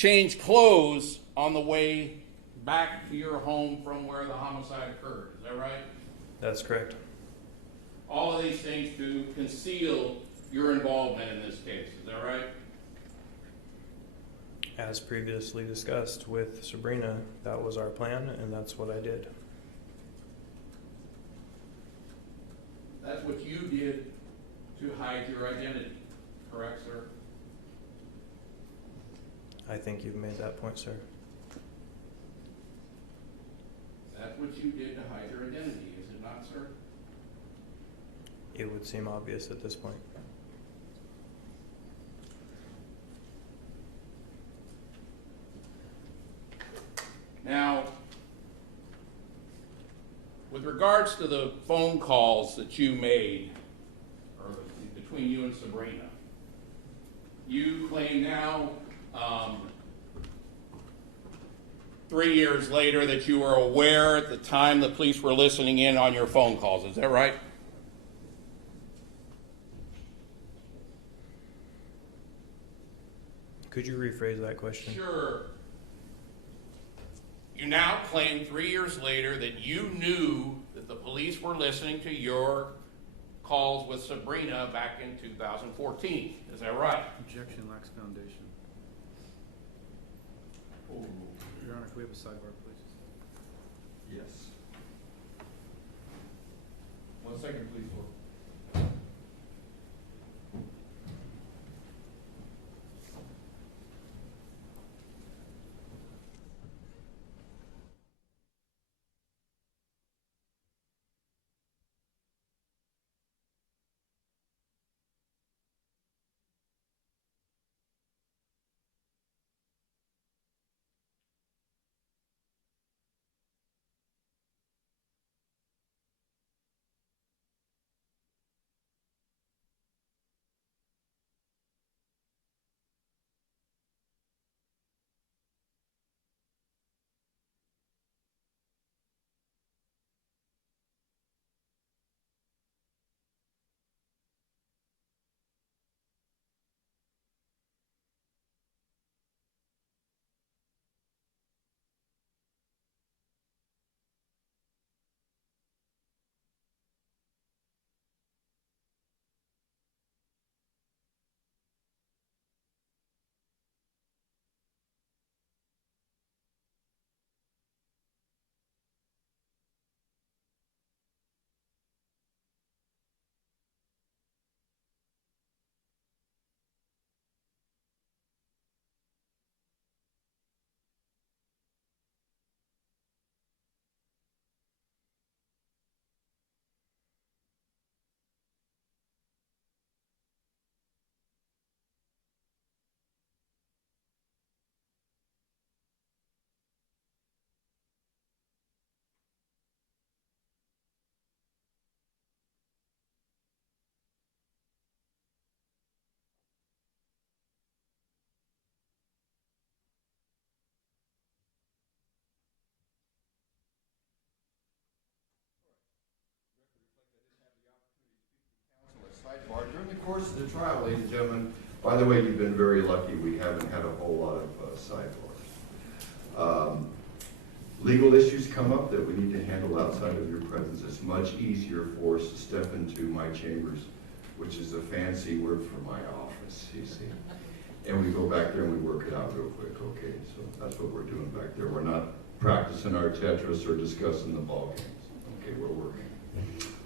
change clothes on the way back to your home from where the homicide occurred. Is that right? That's correct. All of these things to conceal your involvement in this case. Is that right? As previously discussed with Sabrina, that was our plan, and that's what I did. That's what you did to hide your identity. Correct, sir? I think you've made that point, sir. That's what you did to hide your identity, is it not, sir? It would seem obvious at this point. Now, with regards to the phone calls that you made, or between you and Sabrina, you claim now, 3 years later, that you were aware at the time the police were listening in on your phone calls. Is that right? Could you rephrase that question? Sure. You now claim 3 years later that you knew that the police were listening to your calls with Sabrina back in 2014. Is that right? Objection lacks foundation. Your Honor, can we have a sidebar, please? Yes. 1 second, please, Lord. Sidebar. During the course of the trial, ladies and gentlemen, by the way, you've been very lucky. We haven't had a whole lot of sidebars. Legal issues come up that we need to handle outside of your presence. It's much easier for us to step into my chambers, which is a fancy word for my office, you see. And we go back there and we work it out real quick, okay? So that's what we're doing back there. We're not practicing our Tetris or discussing the ball games. Okay, we're working.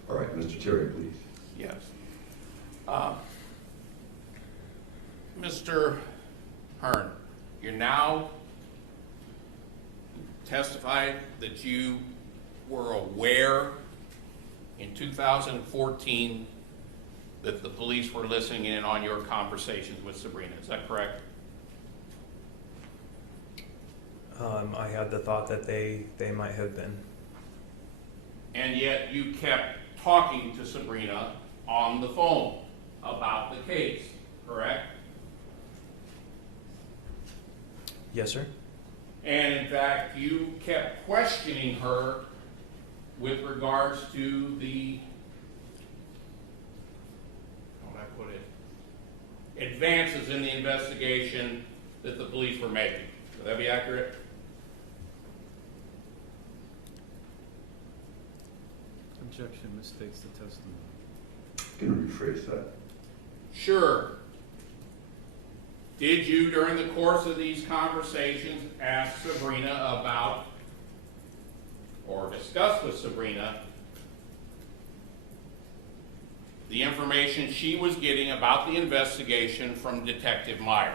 All right, Mr. Terry, please. Yes. Mr. Hearn, you're now testified that you were aware in 2014 that the police were listening in on your conversations with Sabrina. Is that correct? I had the thought that they might have been. And yet you kept talking to Sabrina on the phone about the case, correct? Yes, sir. And in fact, you kept questioning her with regards to the, how would I put it, advances in the investigation that the police were making. Would that be accurate? Objection misstates the testimony. Can you rephrase that? Sure. Did you, during the course of these conversations, ask Sabrina about, or discuss with Sabrina, the information she was getting about the investigation from Detective Meyer?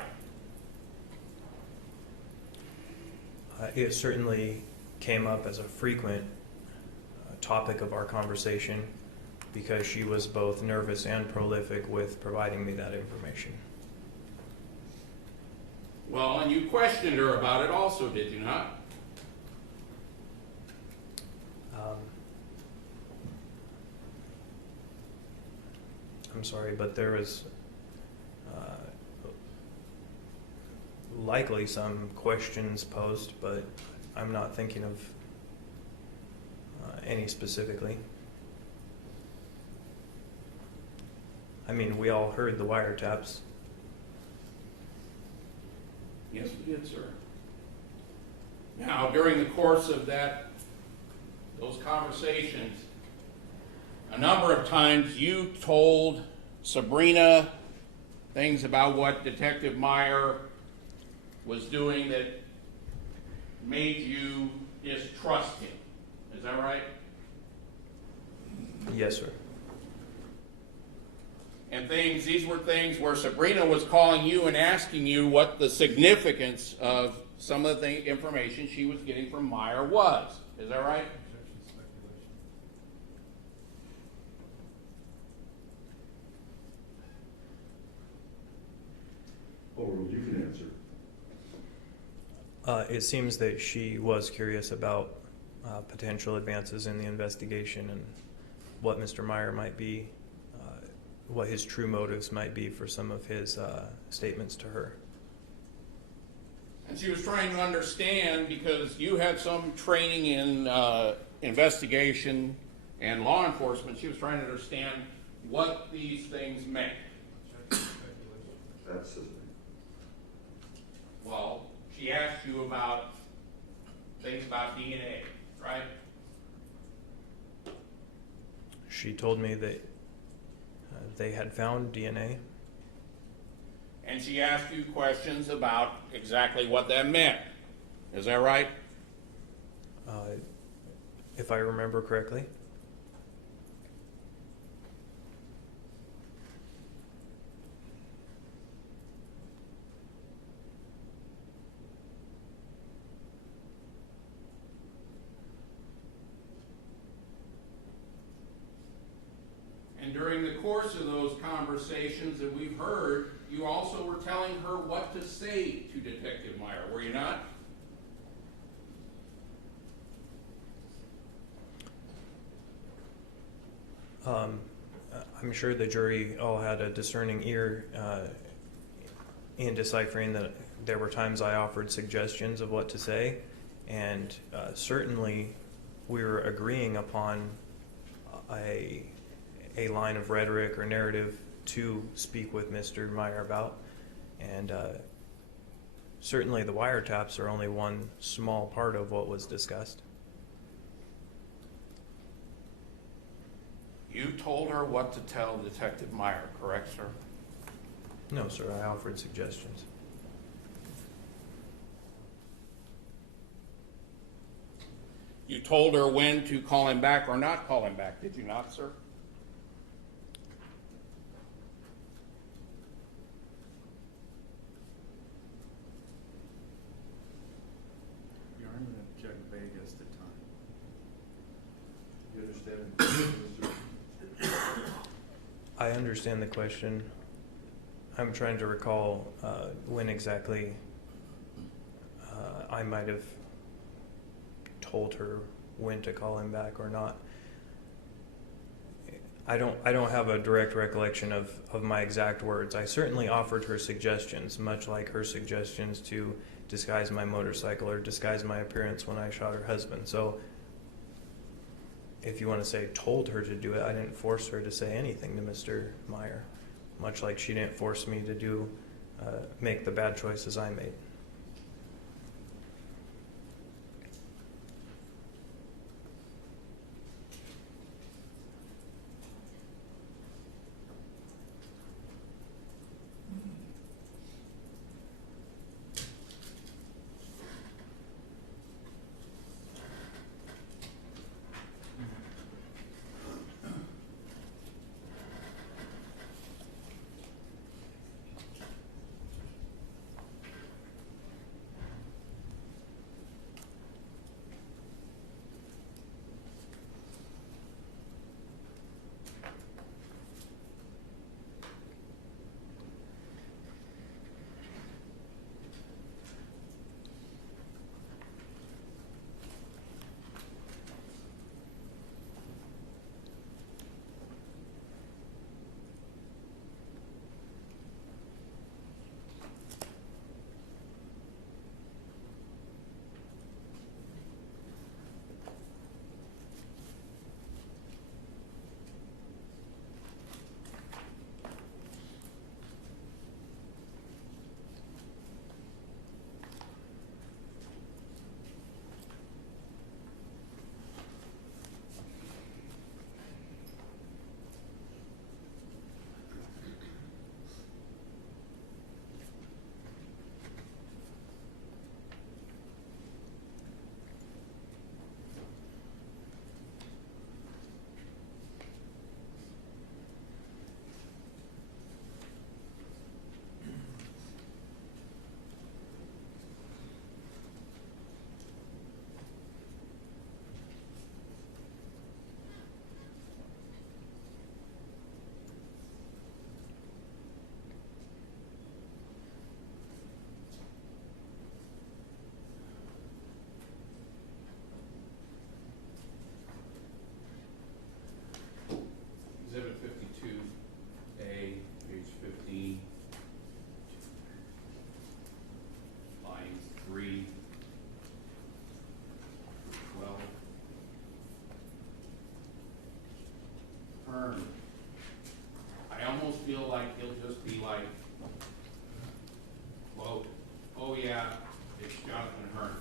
It certainly came up as a frequent topic of our conversation because she was both nervous and prolific with providing me that information. Well, and you questioned her about it also, did you not? I'm sorry, but there was likely some questions posed, but I'm not thinking of any specifically. I mean, we all heard the wiretaps. Yes, we did, sir. Now, during the course of those conversations, a number of times you told Sabrina things about what Detective Meyer was doing that made you distrust him. Is that right? Yes, sir. And these were things where Sabrina was calling you and asking you what the significance of some of the information she was getting from Meyer was. Is that right? Objection speculation. Overruled, you can answer. It seems that she was curious about potential advances in the investigation and what Mr. Meyer might be, what his true motives might be for some of his statements to her. And she was trying to understand, because you had some training in investigation and law enforcement, she was trying to understand what these things meant. Objection speculation. That's it. Well, she asked you about things about DNA, right? She told me that they had found DNA. And she asked you questions about exactly what that meant. Is that right? If I remember correctly. And during the course of those conversations that we've heard, you also were telling her what to say to Detective Meyer, were you not? I'm sure the jury all had a discerning ear in deciphering that there were times I offered suggestions of what to say, and certainly we were agreeing upon a line of rhetoric or narrative to speak with Mr. Meyer about, and certainly the wiretaps are only one small part of what was discussed. You told her what to tell Detective Meyer, correct, sir? No, sir, I offered suggestions. You told her when to call him back or not call him back, did you not, sir? Your Honor, I'm going to object vague as to time. You understand the question, Mr.? I understand the question. I'm trying to recall when exactly I might have told her when to call him back or not. I don't have a direct recollection of my exact words. I certainly offered her suggestions, much like her suggestions to disguise my motorcycle or disguise my appearance when I shot her husband. So if you want to say told her to do it, I didn't force her to say anything to Mr. Meyer, much like she didn't force me to do make the bad choices I made. Exhibit 52A, page 15, line 3, 12. Hearn. I almost feel like he'll just be like, quote, "Oh yeah, it's Jonathan Hearn.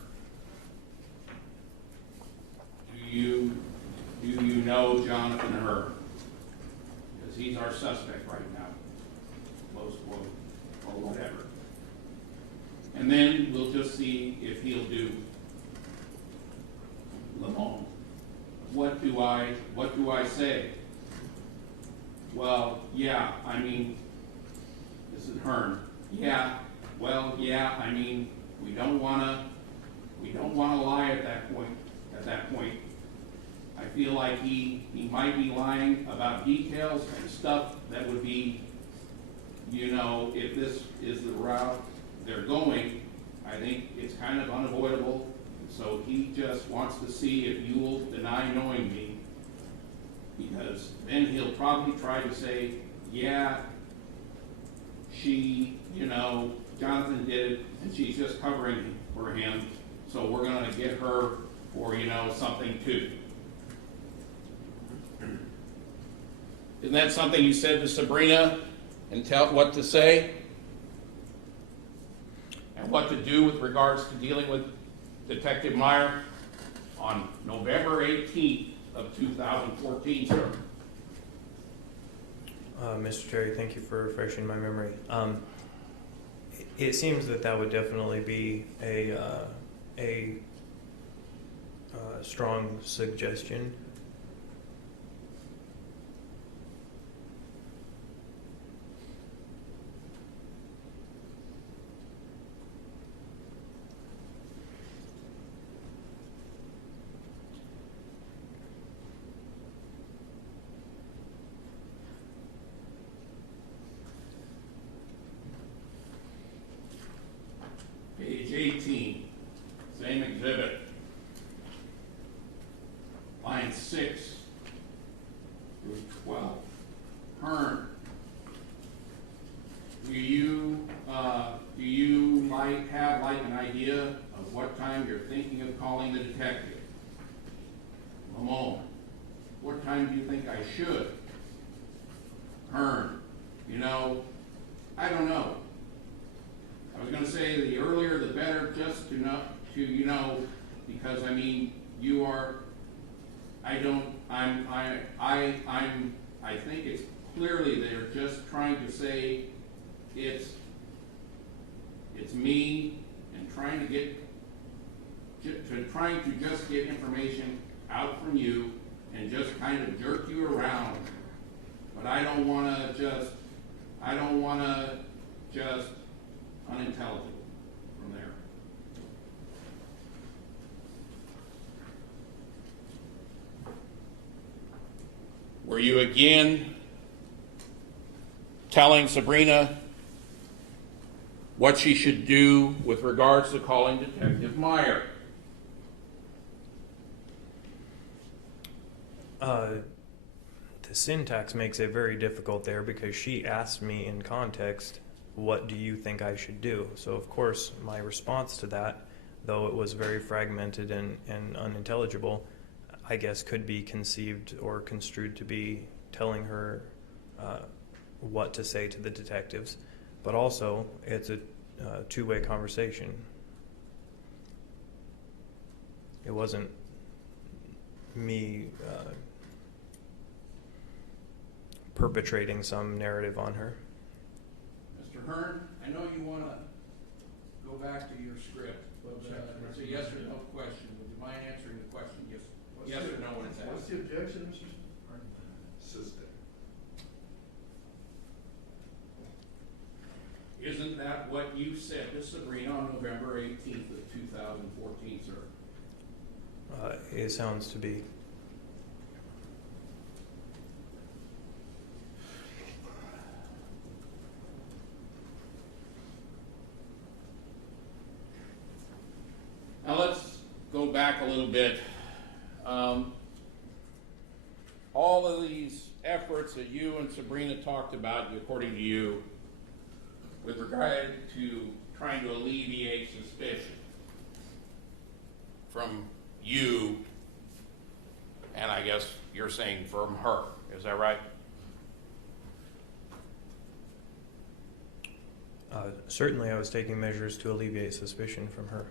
Do you know Jonathan Hearn? Because he's our suspect right now," close quote, or whatever. And then we'll just see if he'll do Limon. What do I say? Well, yeah, I mean, this is Hearn. Yeah, well, yeah, I mean, we don't wanna lie at that point. I feel like he might be lying about details and stuff that would be, if this is the route they're going, I think it's kind of unavoidable. So he just wants to see if you will deny knowing me, because then he'll probably try to say, yeah, she, Jonathan did it, and she's just covering for him, so we're gonna get her for, something too. Isn't that something you said to Sabrina, and tell what to say and what to do with regards to dealing with Detective Meyer on November 18th of 2014, sir? Mr. Terry, thank you for refreshing my memory. It seems that would definitely be a strong suggestion. Page 18, same exhibit. Line 6 through 12. Hearn, do you might have like an idea of what time you're thinking of calling the detective? Limon, what time do you think I should? Hearn, I don't know. I was gonna say the earlier the better, just because I mean, you are, I think it's clearly they're just trying to say it's me and trying to just get information out from you and just kind of jerk you around. But I don't wanna just unintelligible from there. Were you again telling Sabrina what she should do with regards to calling Detective Meyer? The syntax makes it very difficult there because she asked me in context, what do you think I should do? So of course my response to that, though it was very fragmented and unintelligible, I guess could be conceived or construed to be telling her what to say to the detectives. But also it's a two-way conversation. It wasn't me perpetrating some narrative on her. Mr. Hearn, I know you want to go back to your script, but it's a yes or no question. Would you mind answering the question? Yes or no when it's asked? What's the objection, Mr. Hearn? Assistant. Isn't that what you said to Sabrina on November 18th of 2014, sir? It sounds to be. Now let's go back a little bit. All of these efforts that you and Sabrina talked about, according to you, with regard to trying to alleviate suspicion from you, and I guess you're saying from her, is that right? Certainly I was taking measures to alleviate suspicion from her.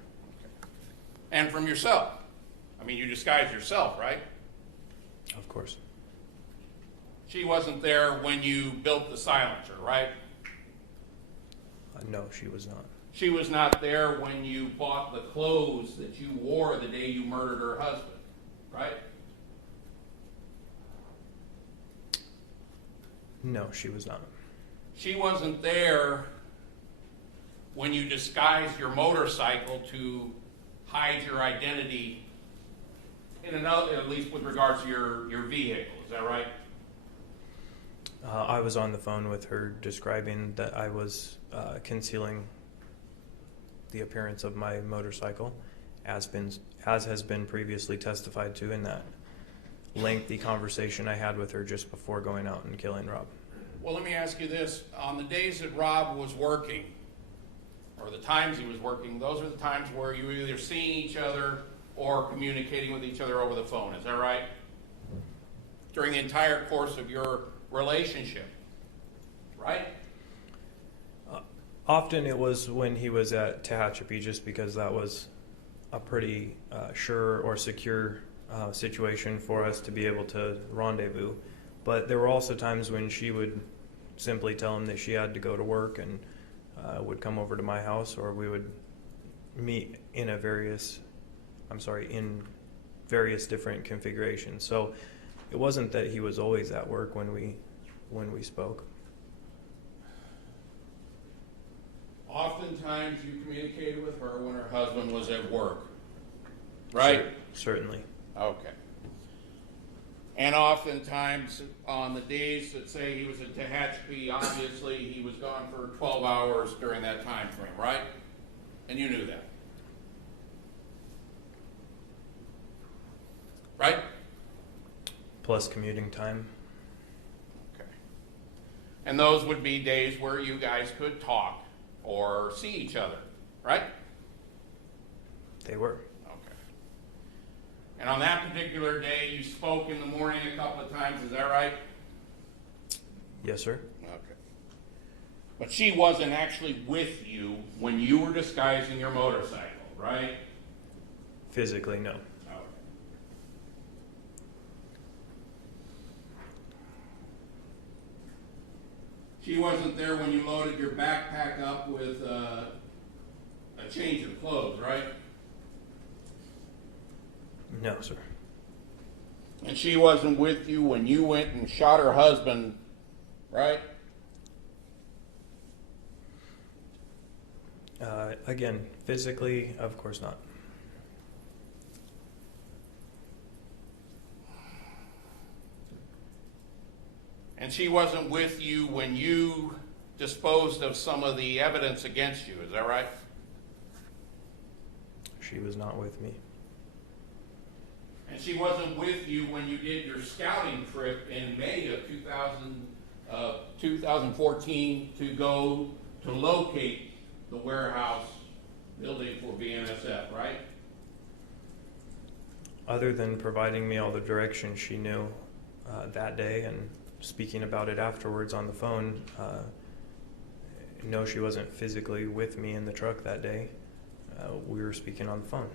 And from yourself. I mean, you disguised yourself, right? Of course. She wasn't there when you built the silencer, right? No, she was not. She was not there when you bought the clothes that you wore the day you murdered her husband, right? No, she was not. She wasn't there when you disguised your motorcycle to hide your identity in another, at least with regards to your vehicle, is that right? I was on the phone with her describing that I was concealing the appearance of my motorcycle, as has been previously testified to in that lengthy conversation I had with her just before going out and killing Rob. Well, let me ask you this. On the days that Rob was working, or the times he was working, those are the times where you were either seeing each other or communicating with each other over the phone, is that right? During the entire course of your relationship, right? Often it was when he was at Tehachapi, just because that was a pretty sure or secure situation for us to be able to rendezvous. But there were also times when she would simply tell him that she had to go to work and would come over to my house, or we would meet in various different configurations. So it wasn't that he was always at work when we spoke. Oftentimes you communicated with her when her husband was at work, right? Certainly. Okay. And oftentimes on the days that say he was at Tehachapi, obviously he was gone for 12 hours during that time frame, right? And you knew that. Right? Plus commuting time. Okay. And those would be days where you guys could talk or see each other, right? They were. Okay. And on that particular day, you spoke in the morning a couple of times, is that right? Yes, sir. Okay. But she wasn't actually with you when you were disguising your motorcycle, right? Physically, no. Okay. She wasn't there when you loaded your backpack up with a change of clothes, right? No, sir. And she wasn't with you when you went and shot her husband, right? Again, physically, of course not. And she wasn't with you when you disposed of some of the evidence against you, is that right? She was not with me. And she wasn't with you when you did your scouting trip in May of 2014 to go to locate the warehouse building for BNSF, right? Other than providing me all the directions she knew that day and speaking about it afterwards on the phone, no, she wasn't physically with me in the truck that day. We were speaking on the phone.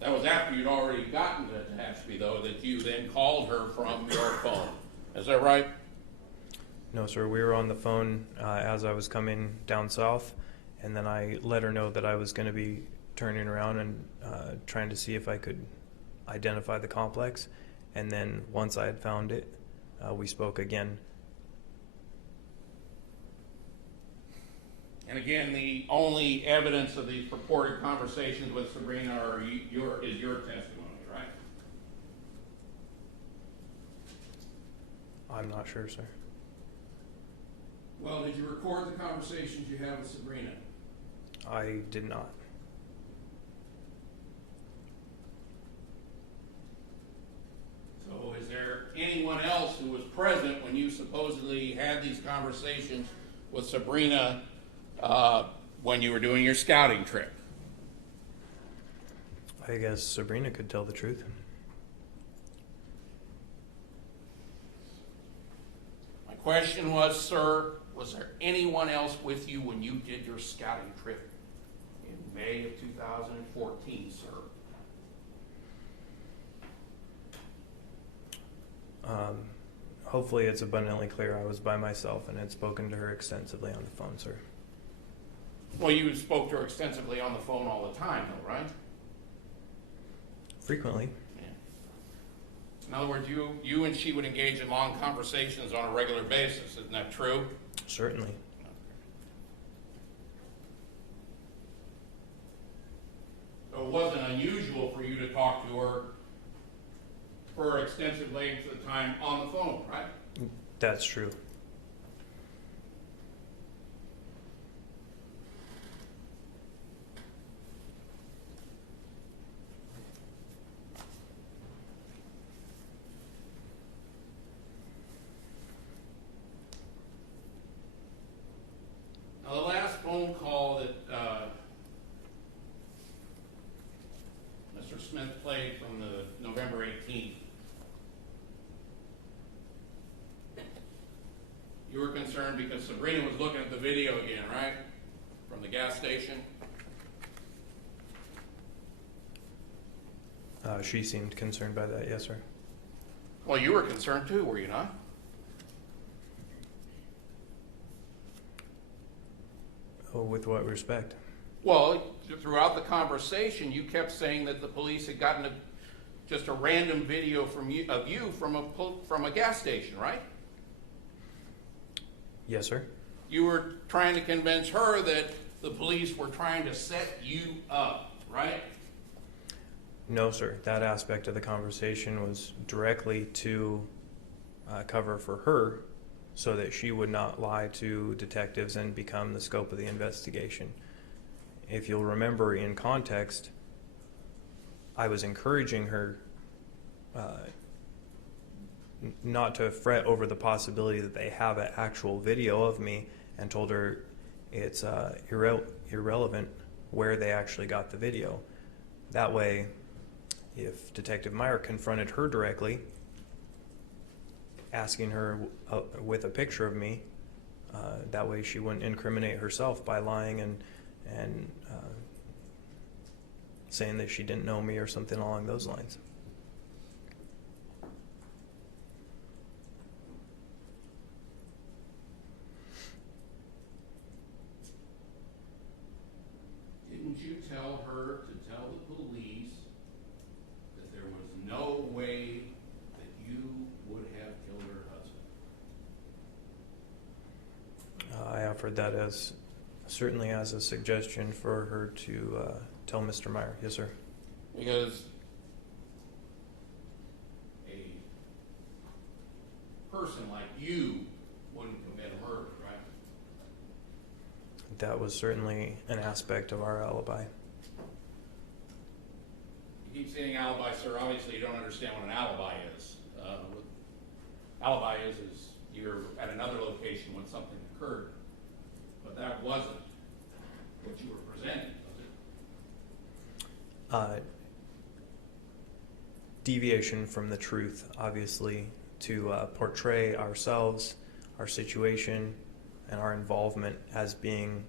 That was after you'd already gotten to Tehachapi, though, that you then called her from your phone. Is that right? No, sir. We were on the phone as I was coming down south, and then I let her know that I was going to be turning around and trying to see if I could identify the complex. And then once I had found it, we spoke again. And again, the only evidence of these purported conversations with Sabrina is your testimony, right? I'm not sure, sir. Well, did you record the conversations you had with Sabrina? I did not. So is there anyone else who was present when you supposedly had these conversations with Sabrina when you were doing your scouting trip? I guess Sabrina could tell the truth. My question was, sir, was there anyone else with you when you did your scouting trip in May of 2014, sir? Hopefully it's abundantly clear I was by myself and had spoken to her extensively on the phone, sir. Well, you spoke to her extensively on the phone all the time, though, right? Frequently. Yeah. In other words, you and she would engage in long conversations on a regular basis. Isn't that true? Certainly. So it wasn't unusual for you to talk to her for extensive lengths of time on the phone, right? That's true. Now, the last phone call that Mr. Smith played from the November 18th, you were concerned because Sabrina was looking at the video again, right? From the gas station? She seemed concerned by that, yes, sir. Well, you were concerned too, were you not? Oh, with what respect? Well, throughout the conversation, you kept saying that the police had gotten just a random video of you from a gas station, right? Yes, sir. You were trying to convince her that the police were trying to set you up, right? No, sir. That aspect of the conversation was directly to cover for her so that she would not lie to detectives and become the scope of the investigation. If you'll remember in context, I was encouraging her not to fret over the possibility that they have an actual video of me, and told her it's irrelevant where they actually got the video. That way, if Detective Meyer confronted her directly, asking her with a picture of me. That way she wouldn't incriminate herself by lying and saying that she didn't know me or something along those lines. Didn't you tell her to tell the police that there was no way that you would have killed her husband? I offered that as certainly as a suggestion for her to tell Mr. Meyer. Yes, sir. Because a person like you wouldn't commit a murder, right? That was certainly an aspect of our alibi. You keep saying alibi, sir. Obviously, you don't understand what an alibi is. What alibi is you're at another location when something occurred, but that wasn't what you were presenting, was it? Deviation from the truth, obviously, to portray ourselves, our situation, and our involvement as being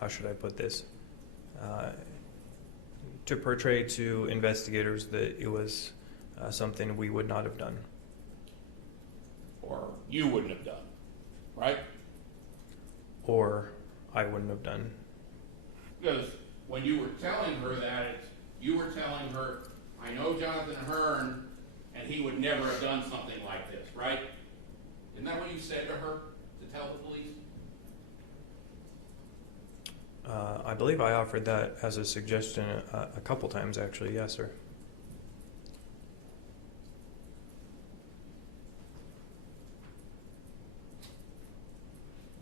how should I put this? To portray to investigators that it was something we would not have done. Or you wouldn't have done, right? Or I wouldn't have done. Because when you were telling her that, you were telling her, I know Jonathan Hearn, and he would never have done something like this, right? Isn't that what you said to her, to tell the police? I believe I offered that as a suggestion a couple times, actually. Yes, sir.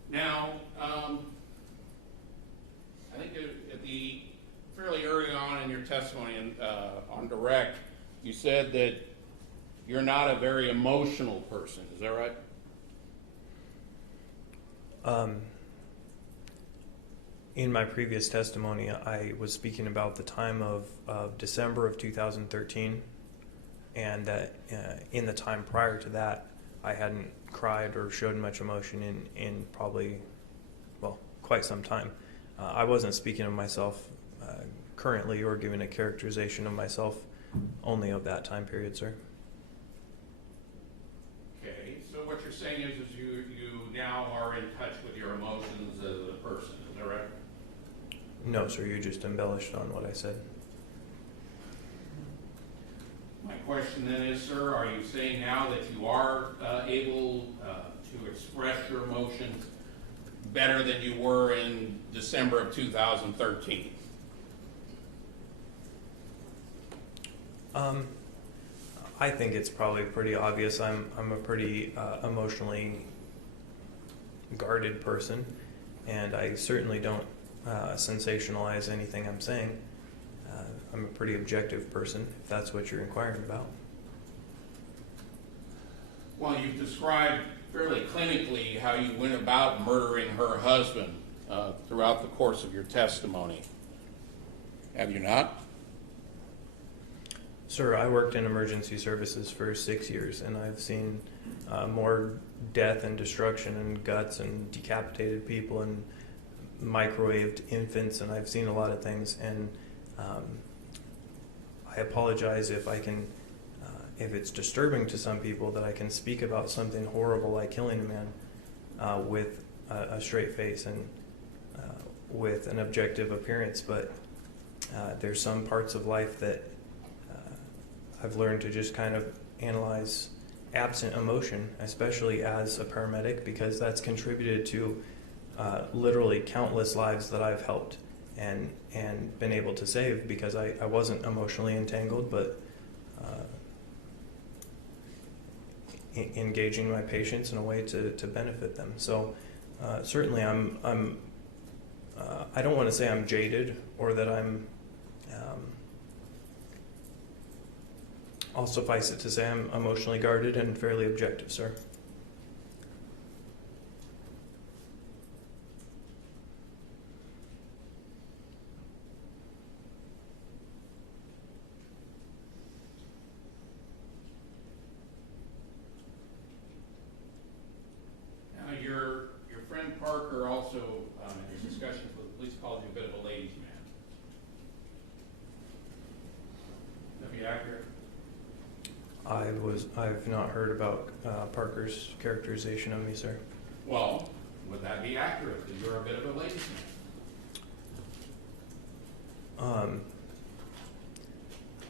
Now, I think at the fairly early on in your testimony on direct, you said that you're not a very emotional person. Is that right? In my previous testimony, I was speaking about the time of December of 2013, and that in the time prior to that, I hadn't cried or showed much emotion in probably, well, quite some time. I wasn't speaking of myself currently or giving a characterization of myself only of that time period, sir. Okay, so what you're saying is you now are in touch with your emotions as a person. Is that right? No, sir, you just embellished on what I said. My question then is, sir, are you saying now that you are able to express your emotions better than you were in December of 2013? I think it's probably pretty obvious. I'm a pretty emotionally guarded person, and I certainly don't sensationalize anything I'm saying. I'm a pretty objective person, if that's what you're inquiring about. Well, you've described fairly clinically how you went about murdering her husband throughout the course of your testimony. Have you not? Sir, I worked in emergency services for 6 years, and I've seen more death and destruction and guts and decapitated people and microwaved infants, and I've seen a lot of things, and I apologize if I can, if it's disturbing to some people that I can speak about something horrible like killing a man with a straight face and with an objective appearance, but there's some parts of life that I've learned to just kind of analyze absent emotion, especially as a paramedic, because that's contributed to literally countless lives that I've helped and been able to save because I wasn't emotionally entangled, but engaging my patients in a way to benefit them. So certainly I don't want to say I'm jaded or that I'll suffice it to say I'm emotionally guarded and fairly objective, sir. I've not heard about Parker's characterization of me, sir. Well, would that be accurate, that you're a bit of a ladies' man?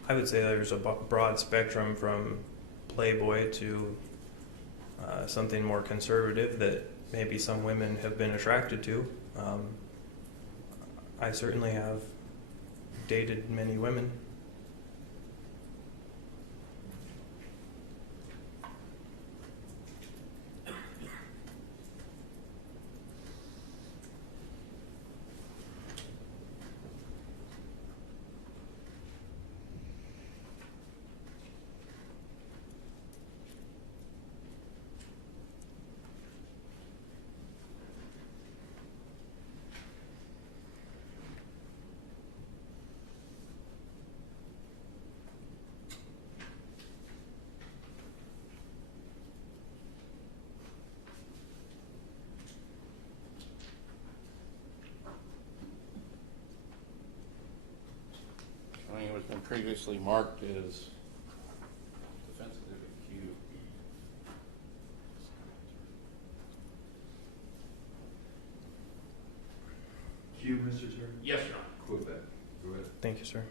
I would say there's a broad spectrum from playboy to something more conservative that maybe some women have been attracted to. I certainly have dated many women. Showing it has been previously marked as defensive Q. Q, Mr. Turner? Yes, Your Honor. Quebec. Go ahead. Thank you, sir.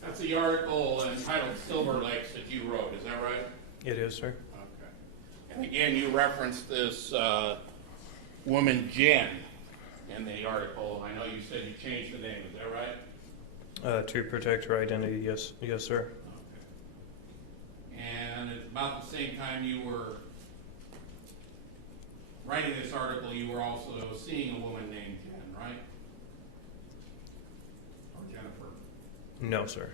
That's the article entitled Silver Lakes that you wrote, is that right? It is, sir. Okay. And again, you referenced this woman Jen in the article. I know you said you changed the name, is that right? To protect her identity, yes, yes, sir. Okay. And at about the same time you were writing this article, you were also seeing a woman named Jen, right? Or Jennifer? No, sir.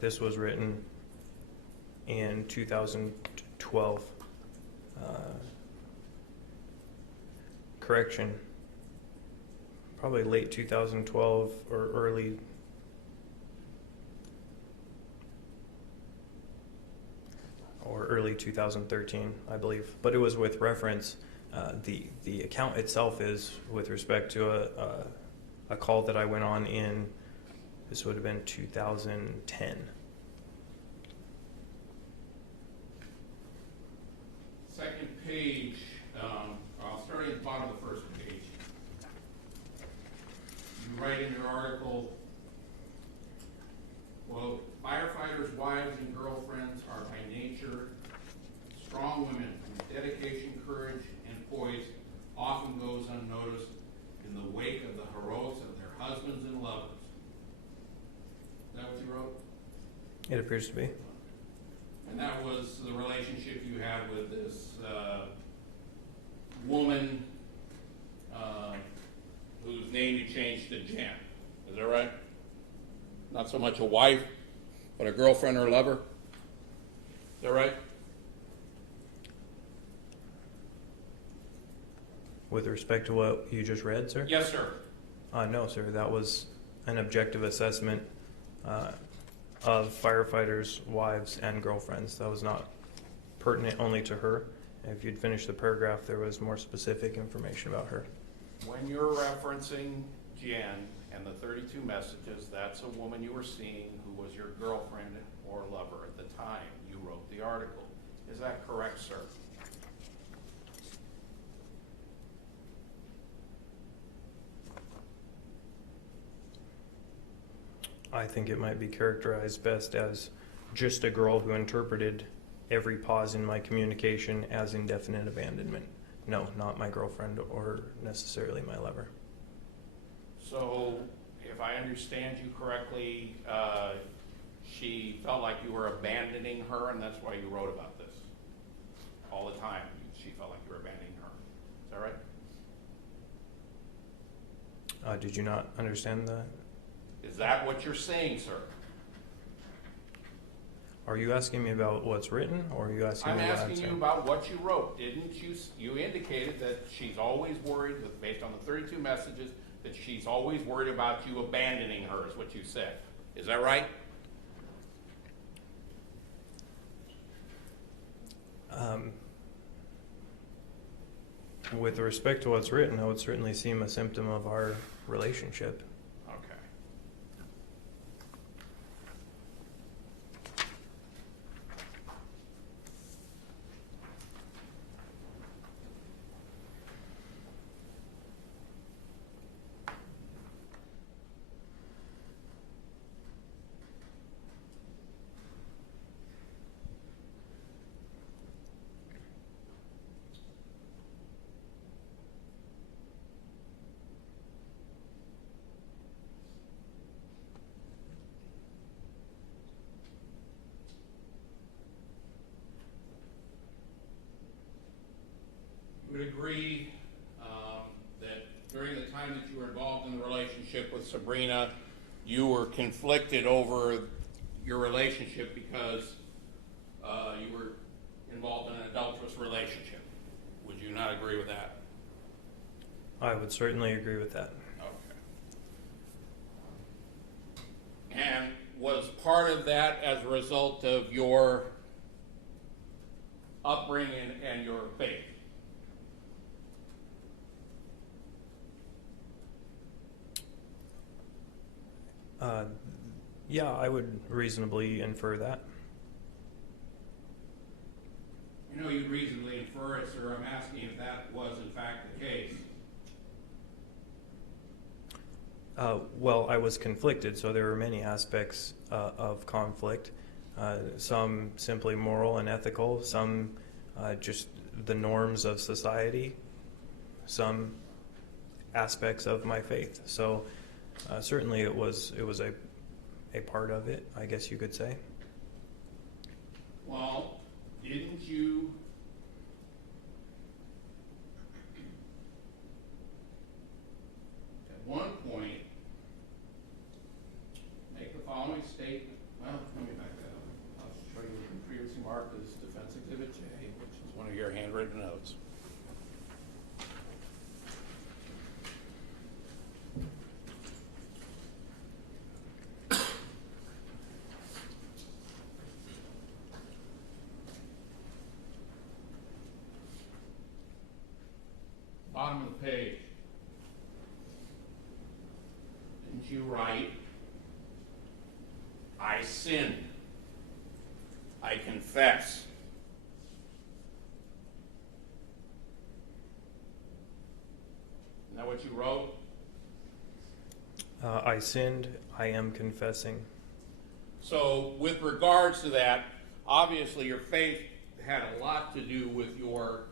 This was written in 2012. Correction. Probably late 2012 or early. Or early 2013, I believe. But it was with reference. The account itself is with respect to a call that I went on in. This would have been 2010. Second page, I'll start at the bottom of the first page. You write in your article, well, firefighters' wives and girlfriends are by nature strong women whose dedication, courage, and poise often goes unnoticed in the wake of the heroics of their husbands and lovers. Is that what you wrote? It appears to be. And that was the relationship you had with this woman whose name you changed to Jen. Is that right? Not so much a wife, but a girlfriend or lover. Is that right? With respect to what you just read, sir? Yes, sir. No, sir. That was an objective assessment of firefighters' wives and girlfriends. That was not pertinent only to her. If you'd finished the paragraph, there was more specific information about her. When you're referencing Jen and the 32 messages, that's a woman you were seeing who was your girlfriend or lover at the time you wrote the article. Is that correct, sir? I think it might be characterized best as just a girl who interpreted every pause in my communication as indefinite abandonment. No, not my girlfriend or necessarily my lover. So, if I understand you correctly, she felt like you were abandoning her, and that's why you wrote about this. All the time, she felt like you were abandoning her. Is that right? Did you not understand that? Is that what you're saying, sir? Are you asking me about what's written, or are you asking I'm me what I'm asking you saying? about what you wrote. Didn't you, you indicated that she's always worried, based on the 32 messages, that she's always worried about you abandoning her, is what you said. Is that right? With respect to what's written, that would certainly seem a symptom of our relationship. Okay. would agree that during the time that you were involved in the relationship with Sabrina, you were conflicted over your relationship because you were involved in an adulterous relationship. Would you not agree with that? I would certainly agree with that. Okay. And was part of that as a result of your upbringing and your faith? Yeah, I would reasonably infer that. I know you reasonably infer it, sir. I'm asking if that was in fact the case. Well, I was conflicted, so there were many aspects of conflict. Some simply moral and ethical, some just the norms of society, some aspects of my faith. So certainly it was a part of it, I guess you could say. Well, didn't you at one point make the following statement? Well, let me back that up. I'll show you what previously marked as Defense Exhibit J, which is one of your handwritten notes. Bottom of the page. Didn't you write, I sinned, I confess. Isn't that what you wrote? I sinned, I am confessing. So with regards to that, obviously your faith had a lot to do with your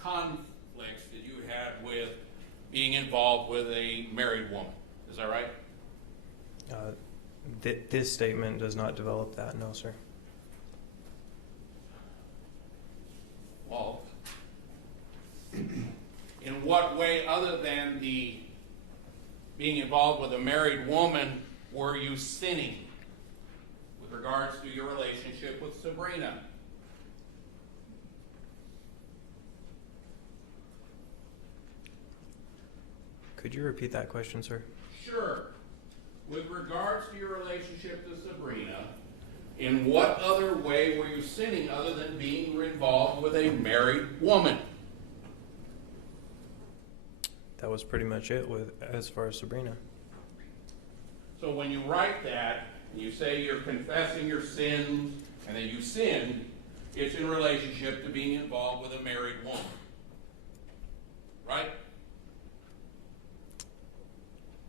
conflicts that you had with being involved with a married woman. Is that right? This statement does not develop that, no, sir. Well, in what way other than the being involved with a married woman were you sinning with regards to your relationship with Sabrina? Could you repeat that question, sir? Sure. With regards to your relationship to Sabrina, in what other way were you sinning other than being involved with a married woman? That was pretty much it as far as Sabrina. So when you write that, and you say you're confessing your sins, and then you sin, it's in relationship to being involved with a married woman. Right?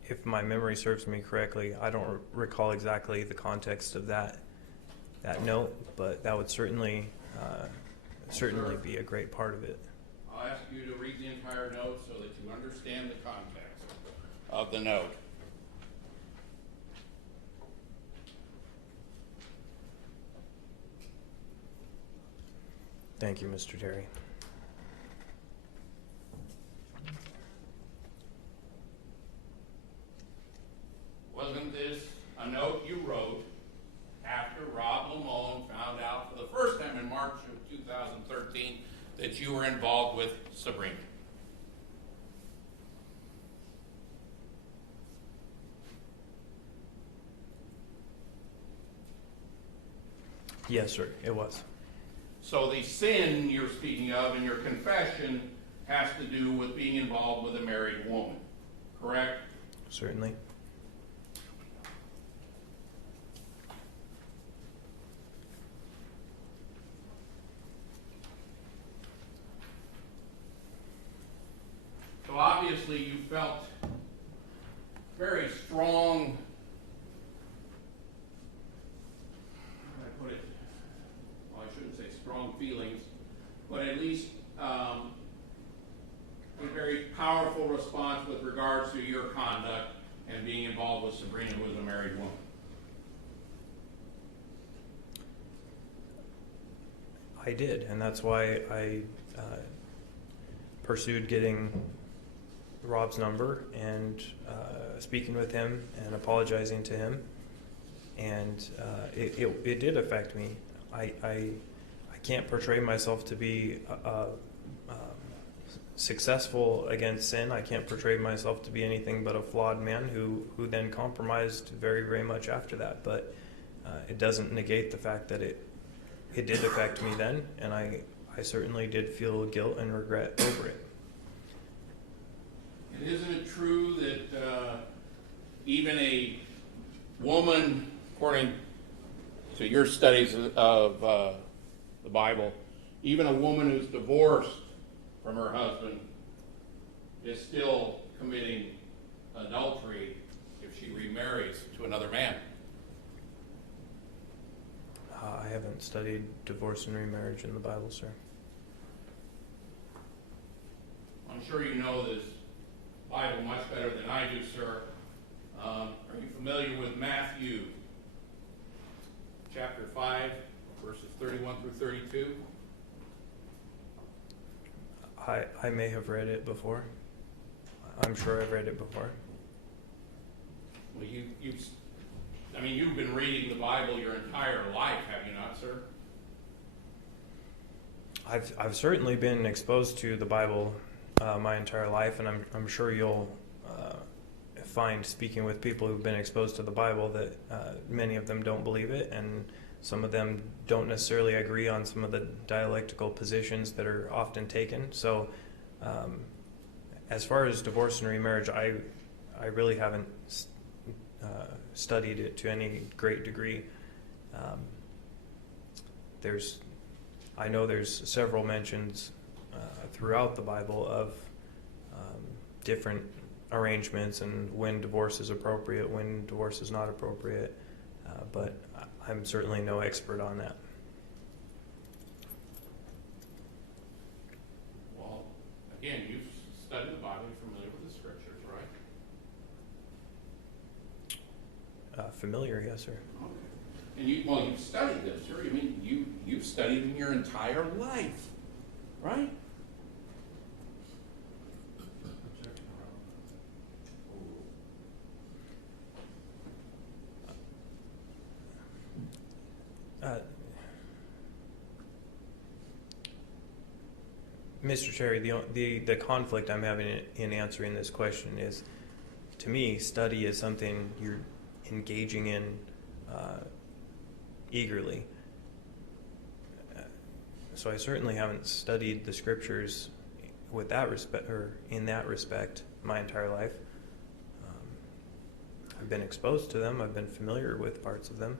If my memory serves me correctly, I don't recall exactly the context of that note, but that would certainly be a great part of it. I'll ask you to read the entire note so that you understand the context of the note. Thank you, Mr. Terry. Wasn't this a note you wrote after Rob Limon found out for the first time in March of 2013 that you were involved with Sabrina? Yes, sir, it was. So the sin you're speaking of in your confession has to do with being involved with a married woman, correct? Certainly. So obviously you felt very strong, how do I put it? Well, I shouldn't say strong feelings, but at least a very powerful response with regards to your conduct and being involved with Sabrina, who was a married woman. I did, and that's why pursued getting Rob's number and speaking with him and apologizing to him, and it did affect me. I can't portray myself to be successful against sin. I can't portray myself to be anything but a flawed man who then compromised very, very much after that. But it doesn't negate the fact that it did affect me then, and I certainly did feel guilt and regret over it. And isn't it true that even a woman, according to your studies of the Bible, even a woman who's divorced from her husband is still committing adultery if she remarries to another man? I haven't studied divorce and remarriage in the Bible, sir. I'm sure you know this Bible much better than I do, sir. Are you familiar with Matthew chapter 5, verses 31 through 32? I may have read it before. I'm sure I've read it before. Well, you've been reading the Bible your entire life, have you not, sir? I've certainly been exposed to the Bible my entire life, and I'm sure you'll find, speaking with people who've been exposed to the Bible, that many of them don't believe it, and some of them don't necessarily agree on some of the dialectical positions that are often taken. So as far as divorce and remarriage, I really haven't studied it to any great degree. I know there's several mentions throughout the Bible of different arrangements and when divorce is appropriate, when divorce is not appropriate, but I'm certainly no expert on that. Well, again, you've studied the Bible, you're familiar with the scriptures, right? Familiar, yes, sir. Okay. And you've studied this, sir. I mean, you've studied in your entire life, right? Mr. Cherry, the conflict I'm having in answering this question is, to me, study is something you're engaging in eagerly. So I certainly haven't studied the scriptures with that respect, or in that respect, my entire life. I've been exposed to them. I've been familiar with parts of them.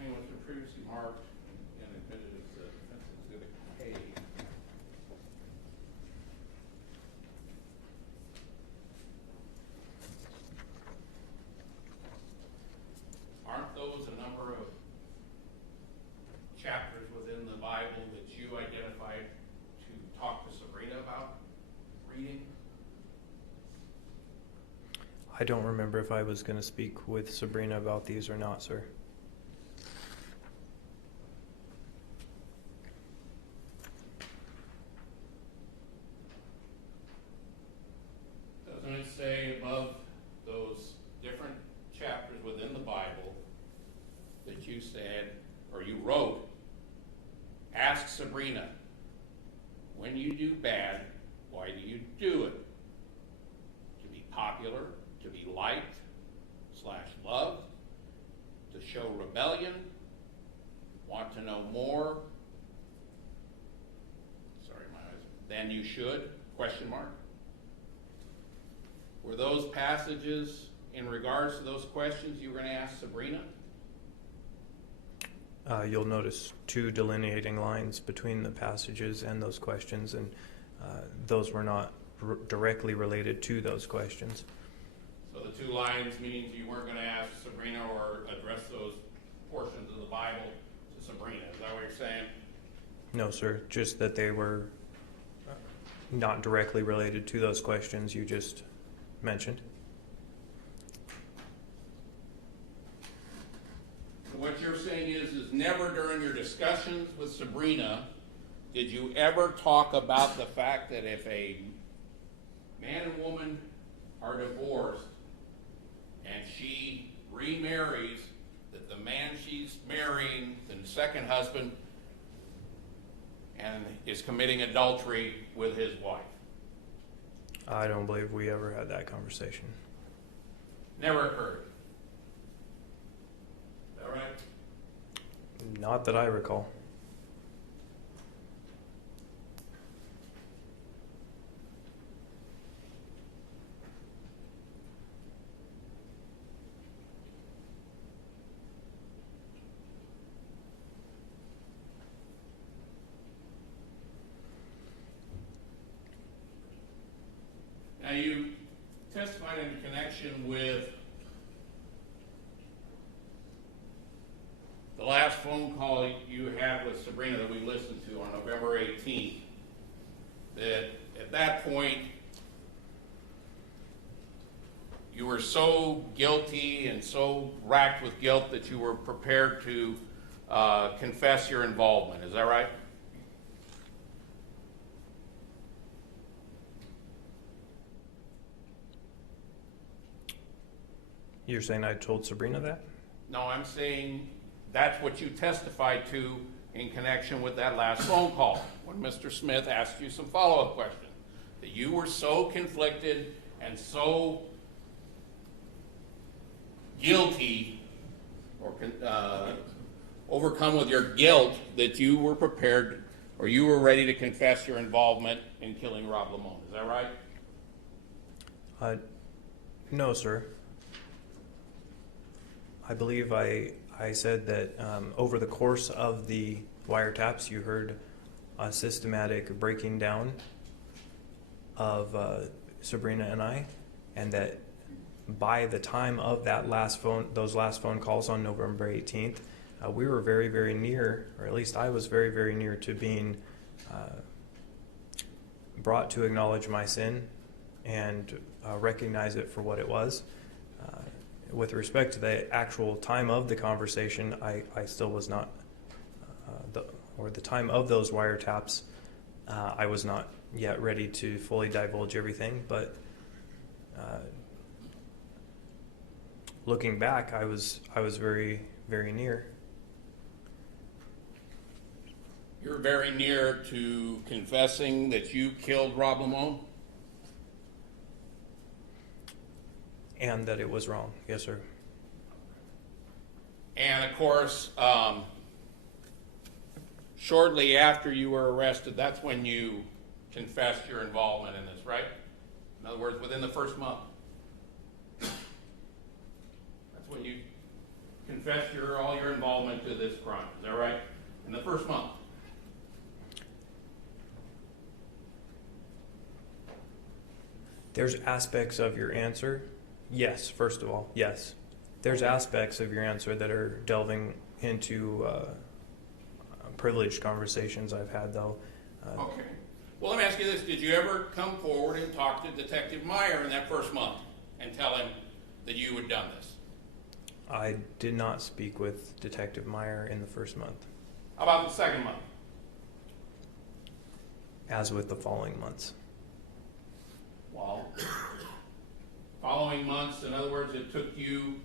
Showing what's been previously marked and admitted as defense exhibit K. Aren't those a number of chapters within the Bible that you identified to talk to Sabrina about reading? I don't remember if I was going to speak with Sabrina about these or not, sir. Doesn't it say above those different popular, to be liked / loved, to show rebellion, want to know more, sorry my eyes, than you should, ? Were those passages in regards to those questions you were going to ask Sabrina? You'll notice two delineating lines between the passages and those questions, and those were not directly related to those questions. So the 2 lines means you weren't going to ask Sabrina or address those portions of the Bible to Sabrina. Is that what you're saying? No, sir, just that they were not directly related to those questions you just mentioned. What you're saying is never during your discussions with Sabrina did you ever talk about the fact that if a man and woman are divorced and she remarries, that the man she's marrying, the second husband, and is committing adultery with his wife? I don't believe we ever had that conversation. Never occurred. Is that right? Not that I recall. Now you testified in connection with the last phone call you had with Sabrina that we listened to on November 18th, that at that point you were so guilty and so racked with guilt that you were prepared to confess your involvement. Is that right? You're saying I told Sabrina that? No, I'm saying that's what you testified to in connection with that last phone call, when Mr. Smith asked you some follow-up questions. That you were so conflicted and so guilty or overcome with your guilt that you were prepared or you were ready to confess your involvement in killing Rob Limon. Is that right? No, sir. I believe I said that over the course of the wiretaps, you heard a systematic breaking down of Sabrina and I, and that by the time of those last phone calls on November 18th, we were very, very near, or at least I was very, very near to being brought to acknowledge my sin and recognize it for what it was. With respect to the actual time of the conversation, I still was not, the time of those wiretaps, I was not yet ready to fully divulge everything, but looking back, I was very, very near. You're very near to confessing that you killed Rob Limon? And that it was wrong. Yes, sir. And of course, shortly after you were arrested, that's when you confessed your involvement in this, right? In other words, within the first month. That's when you confessed all your involvement to this crime. Is that right? In the first month. There's aspects of your answer. Yes, first of all, yes. There's aspects of your answer that are delving into privileged conversations I've had, though. Okay. Well, let me ask you this. Did you ever come forward and talk to Detective Meyer in that first month and tell him that you had done this? I did not speak with Detective Meyer in the first month. How about the second month? As with the following months. Well, following months, in other words, it took you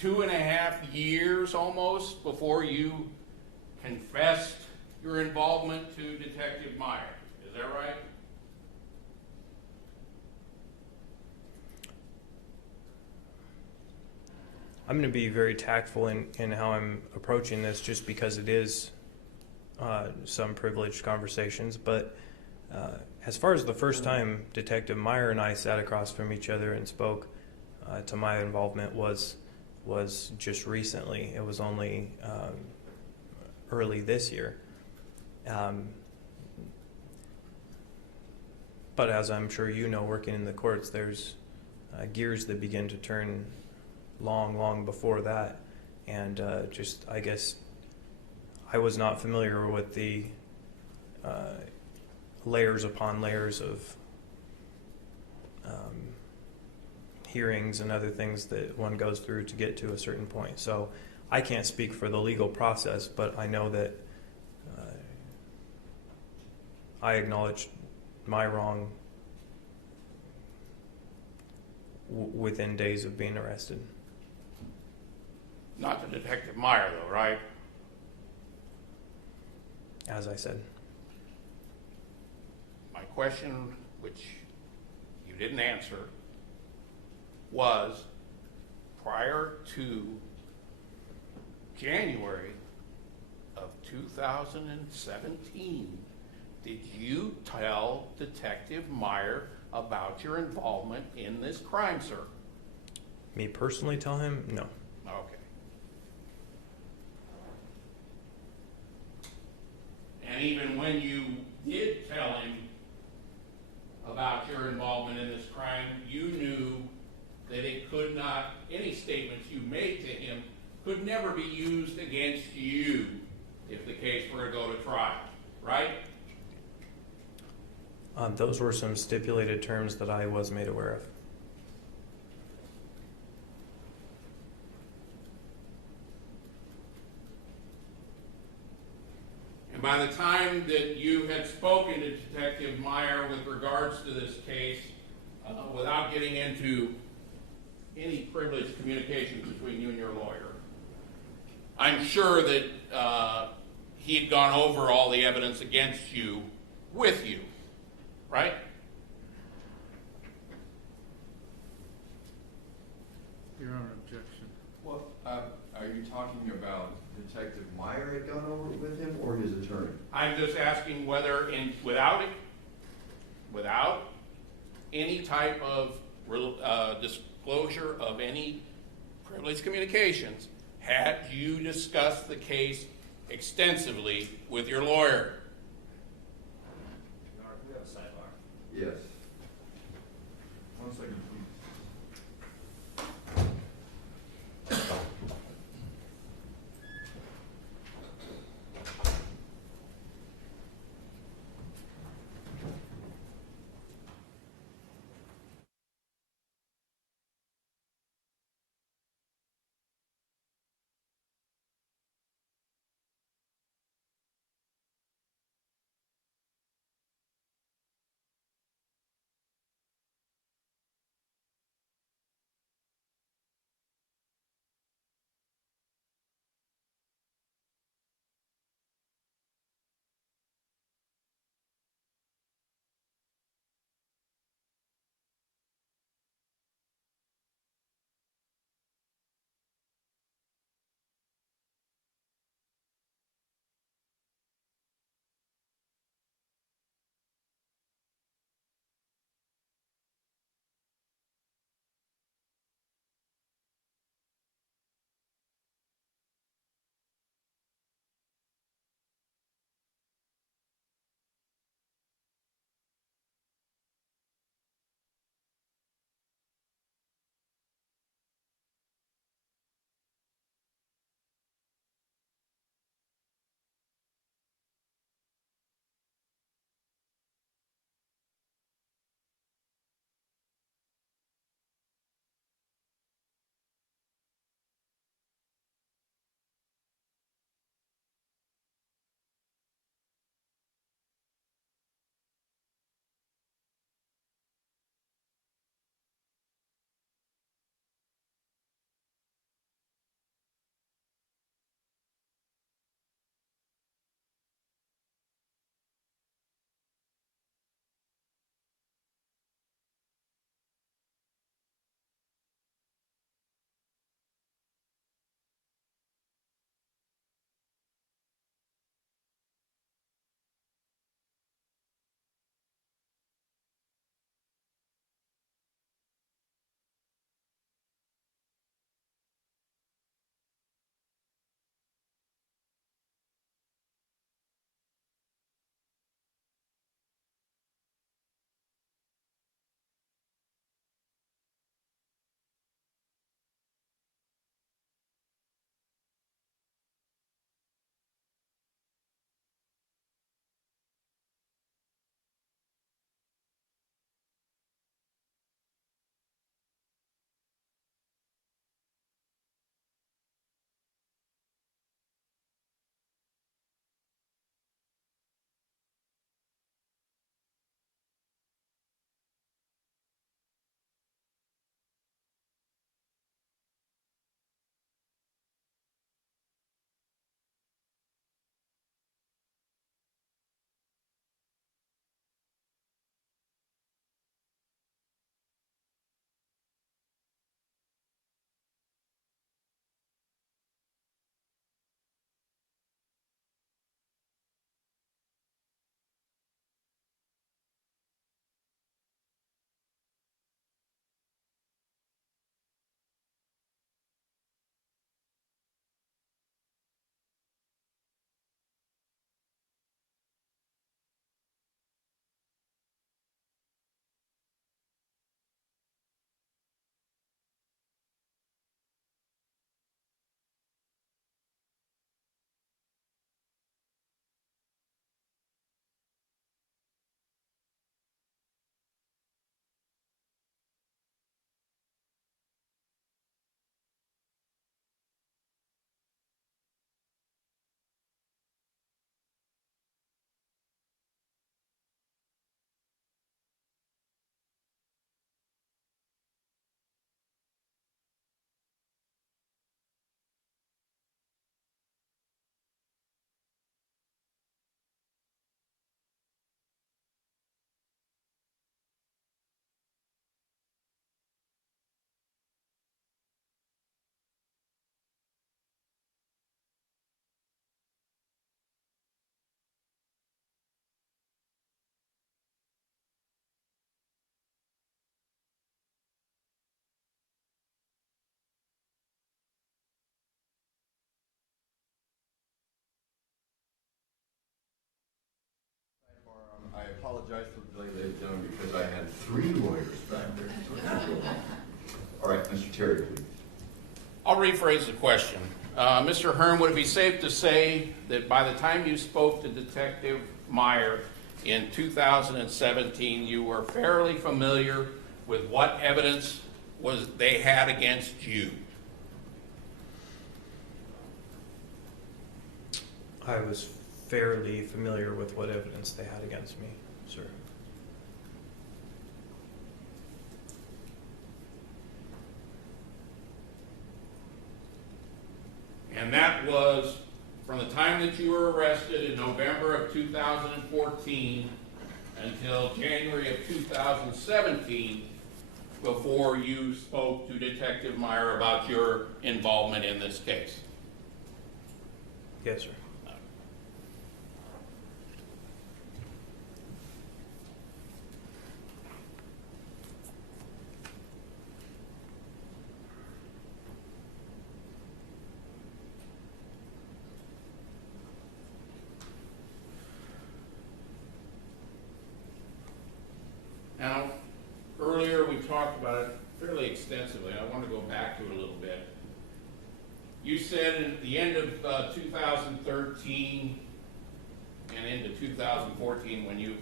2.5 years almost before you confessed your involvement to Detective Meyer. Is that right? I'm going to be very tactful in how I'm approaching this, just because it is some privileged conversations. But as far as the first time Detective Meyer and I sat across from each other and spoke, to my involvement was just recently. It was only early this year. But as I'm sure you know, working in the courts, there's gears that begin to turn long before that. And I guess I was not familiar with the layers upon layers of hearings and other things that one goes through to get to a certain point. So I can't speak for the legal process, but I know that I acknowledged my wrong within days of being arrested. Not to Detective Meyer, though, right? As I said. My question, which you didn't answer, was prior to January of 2017, did you tell Detective Meyer about your involvement in this crime, sir? Me personally tell him? No. Okay. And even when you did tell him about your involvement in this crime, you knew that it could not, any statements you made to him could never be used against you if the case were to go to trial, right? Those were some stipulated terms that I was made aware of. And by the time that you had spoken to Detective Meyer with regards to this case, without getting into any privileged communications between you and your lawyer, I'm sure that he had gone over all the evidence against you with you, right? Your Honor, objection. Well, are you talking about Detective Meyer had gone over it with him or his attorney? I'm just asking whether, without any type of disclosure of any privileged communications, had you discussed the case extensively with your lawyer? Your Honor, can we have a sidebar? Yes. 1 second, please. apologize for the delay, ladies and gentlemen, because I had 3 lawyers back there. So it's a little long. All right, Mr. Terry, please. I'll rephrase the question. Mr. Hearn, would it be safe to say that by the time you spoke to Detective Meyer in 2017, you were fairly familiar with what evidence they had against you? I was fairly familiar with what evidence they had against me, sir. And that was from the time that you were arrested in November of 2014 until January of 2017, before you spoke to Detective Meyer about your involvement in this case. Yes, sir. Now, earlier we talked about it fairly extensively. I want to go back to it a little bit. You said at the end of 2013 and into 2014, when you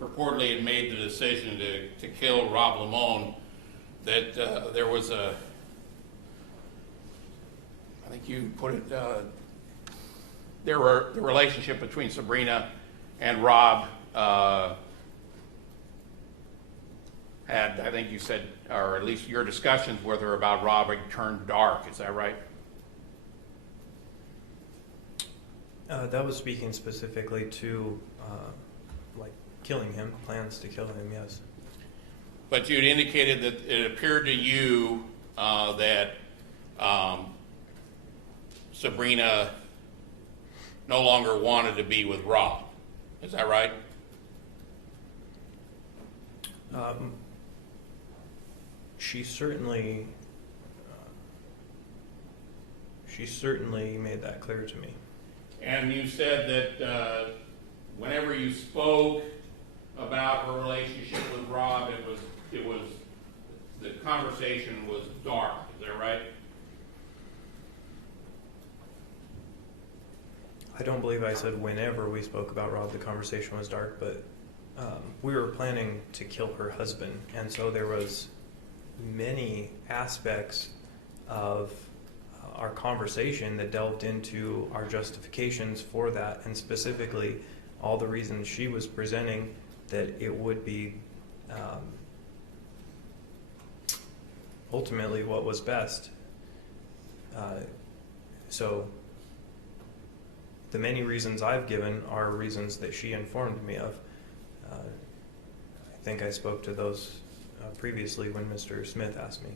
purportedly had made the decision to kill Rob Limon, that there was I think you put it, the relationship between Sabrina and Rob had, I think you said, or at least your discussions with her about Rob had turned dark. Is that right? That was speaking specifically to, like, killing him, plans to kill him, yes. But you'd indicated that it appeared to you that Sabrina no longer wanted to be with Rob. Is that right? She certainly made that clear to me. And you said that whenever you spoke about her relationship with Rob, the conversation was dark. Is that right? I don't believe I said whenever we spoke about Rob, the conversation was dark, but we were planning to kill her husband, and so there was many aspects of our conversation that delved into our justifications for that, and specifically all the reasons she was presenting that it would be ultimately what was best. So the many reasons I've given are reasons that she informed me of. I think I spoke to those previously when Mr. Smith asked me.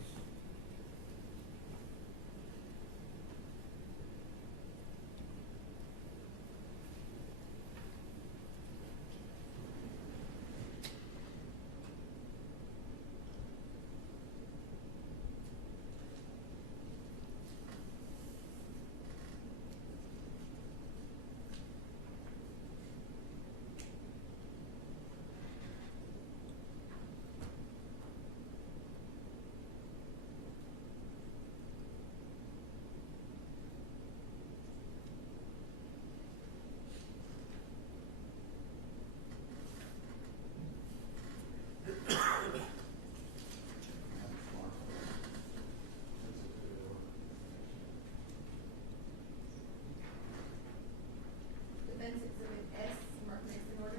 Defense Exhibit S, marked next in order.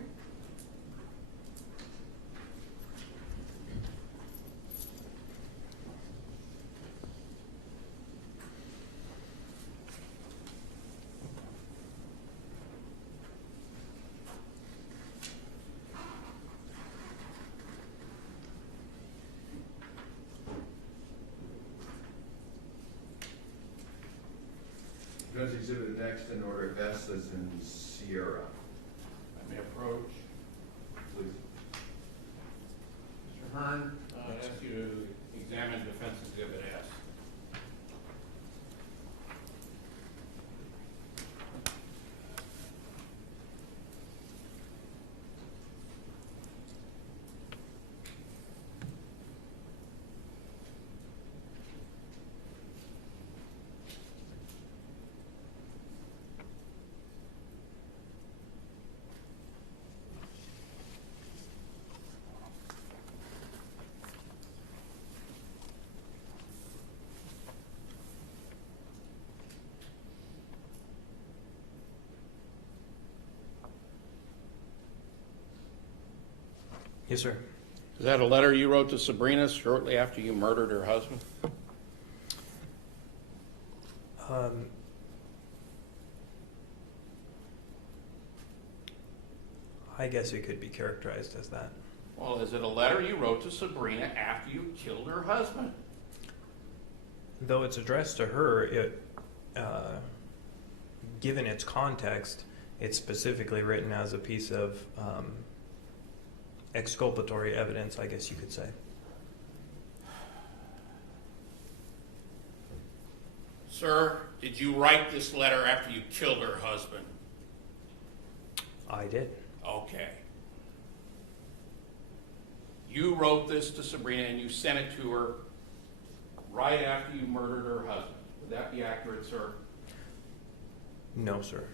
Defense Exhibit next in order, S as in Sierra. Let me approach. Please. Mr. Hearn, I ask you to examine Defense Exhibit S. Yes, sir. Is that a letter you wrote to Sabrina shortly after you murdered her husband? I guess it could be characterized as that. Well, is it a letter you wrote to Sabrina after you killed her husband? Though it's addressed to her, given its context, it's specifically written as a piece of exculpatory evidence, I guess you could say. Sir, did you write this letter after you killed her husband? I did. Okay. You wrote this to Sabrina and you sent it to her right after you murdered her husband. Would that be accurate, sir? No, sir.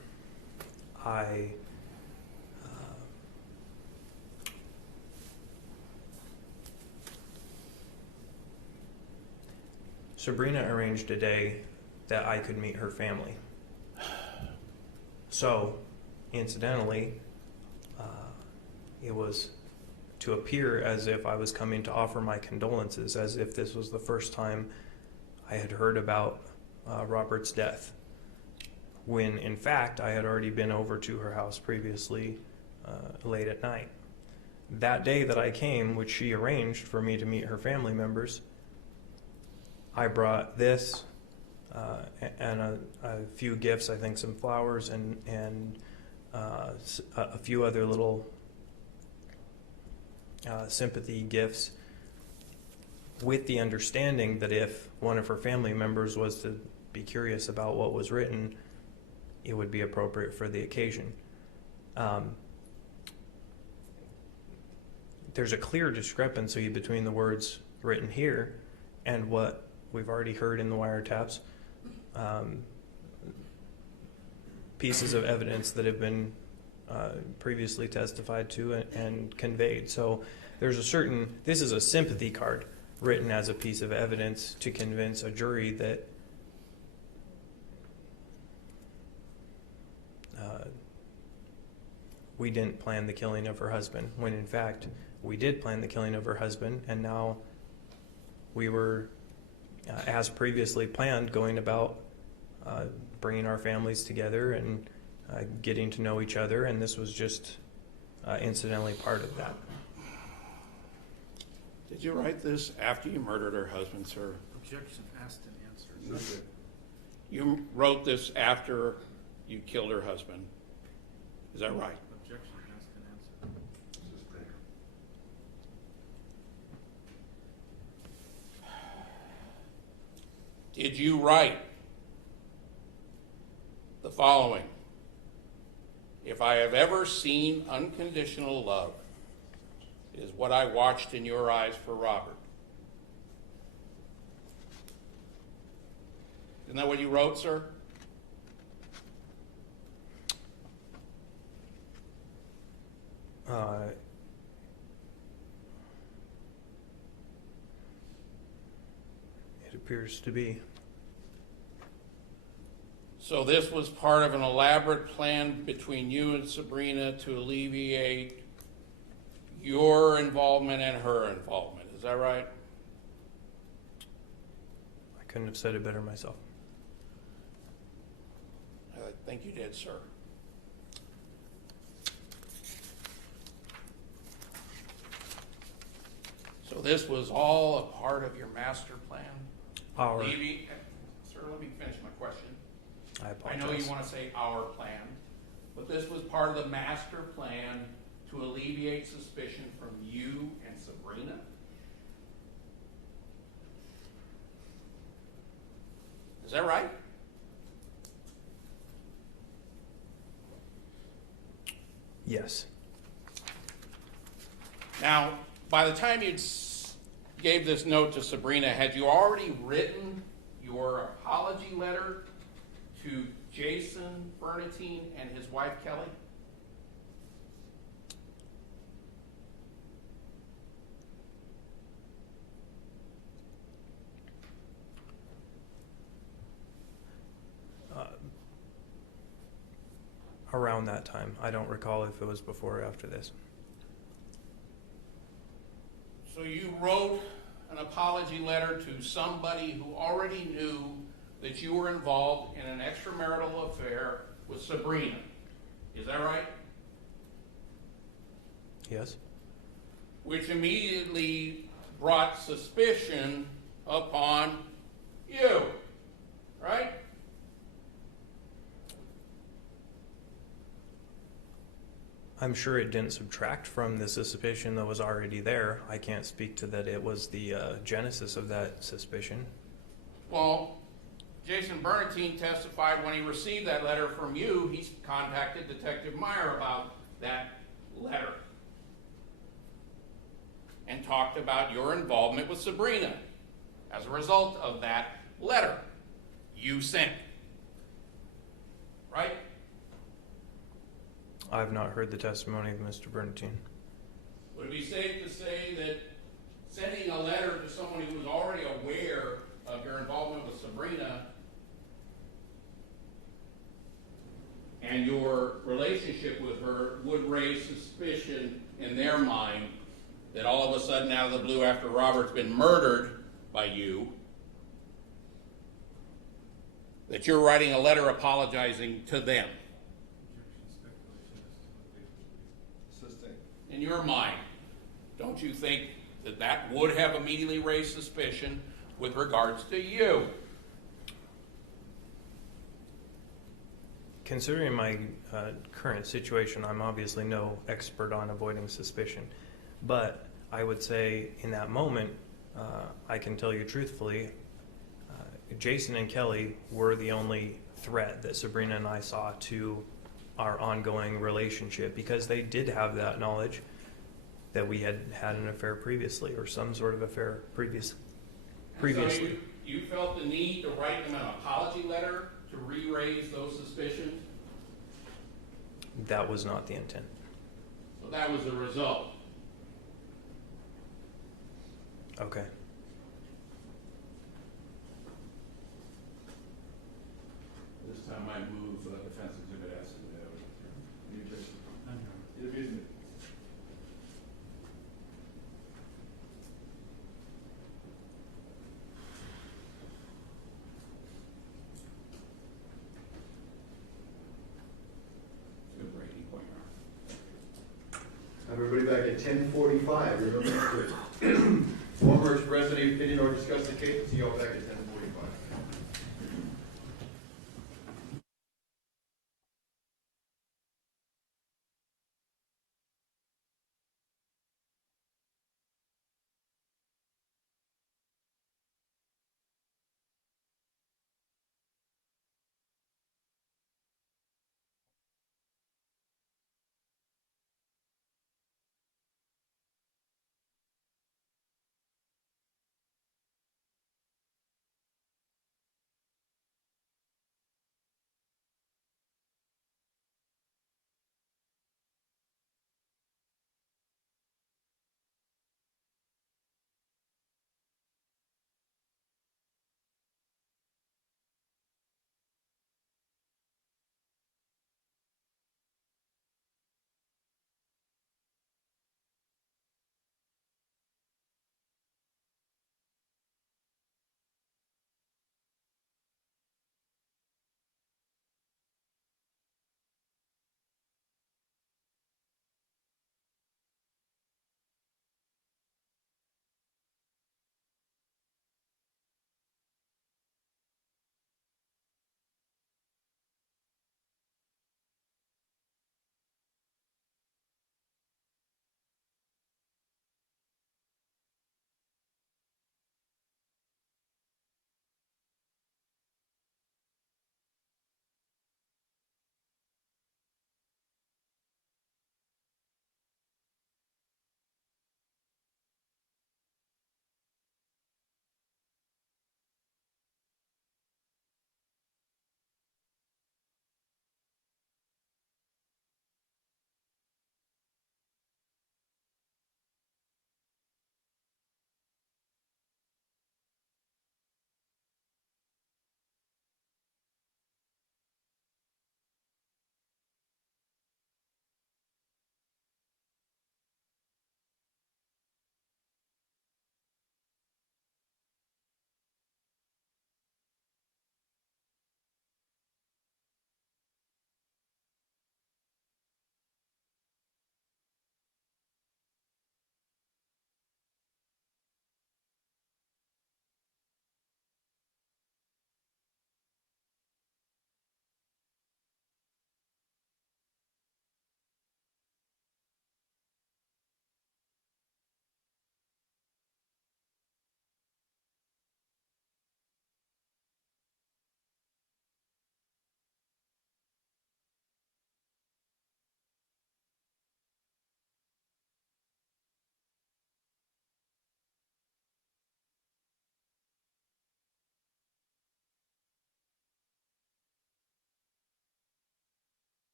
Sabrina arranged a day that I could meet her family. So, incidentally, it was to appear as if I was coming to offer my condolences, as if this was the first time I had heard about Robert's death, when in fact I had already been over to her house previously late at night. That day that I came, which she arranged for me to meet her family members, I brought this and a few gifts, I think some flowers and a few other little sympathy gifts, with the understanding that if one of her family members was to be curious about what was written, it would be appropriate for the occasion. There's a clear discrepancy between the words written here and what we've already heard in the wiretaps. Pieces of evidence that have been previously testified to and conveyed. So there's this is a sympathy card written as a piece of evidence to convince a jury that we didn't plan the killing of her husband, when in fact we did plan the killing of her husband, and now we were, as previously planned, going about bringing our families together and getting to know each other, and this was just incidentally part of that. Did you write this after you murdered her husband, sir? Objection asked and answered. You wrote this after you killed her husband. Is that right? Objection asked and answered. Did you write the following? If I have ever seen unconditional love, it is what I watched in your eyes for Robert. Isn't that what you wrote, sir? It appears to be. So this was part of an elaborate plan between you and Sabrina to alleviate your involvement and her involvement. Is that right? I couldn't have said it better myself. I think you did, sir. So this was all a part of your master plan? Sir, let me finish my question. I apologize. I know you want to say our plan, but this was part of the master plan to alleviate suspicion from you and Sabrina? Is that right? Yes. Now, by the time you gave this note to Sabrina, had you already written your apology letter to Jason Bernatine and his wife Kelly? Around that time. I don't recall if it was before or after this. wrote an apology letter to somebody who already knew that you were involved in an extramarital affair with Sabrina. Is that right? Yes. Which immediately brought suspicion upon you, right? I'm sure it didn't subtract from the suspicion that was already there. I can't speak to that it was the genesis of that suspicion. Well, Jason Bernatine testified when he received that letter from you, he contacted Detective Meyer about that letter and talked about your involvement with Sabrina as a result of that letter you sent. Right? I've not heard the testimony of Mr. Bernatine. Would it be safe to say that sending a letter to someone who was already aware of your involvement with Sabrina and your relationship with her would raise suspicion in their mind that all of a sudden, out of the blue, after Robert's been murdered by you, that you're writing a letter apologizing to them? Assisting. In your mind, don't you think that that would have immediately raised suspicion with regards to you? Considering my current situation, I'm obviously no expert on avoiding suspicion. But I would say in that moment, I can tell you truthfully, Jason and Kelly were the only threat that Sabrina and I saw to our ongoing relationship, because they did have that knowledge that we had had an affair previously, or some sort of affair previously. So you felt the need to write them an apology letter to re-raise those suspicions? That was not the intent. So that was the result. Okay. This time I move Defense Exhibit S. Good Brady Pointer. Everybody back at 10:45. Remember, former express any opinion or discuss the case. See y'all back at 10:45.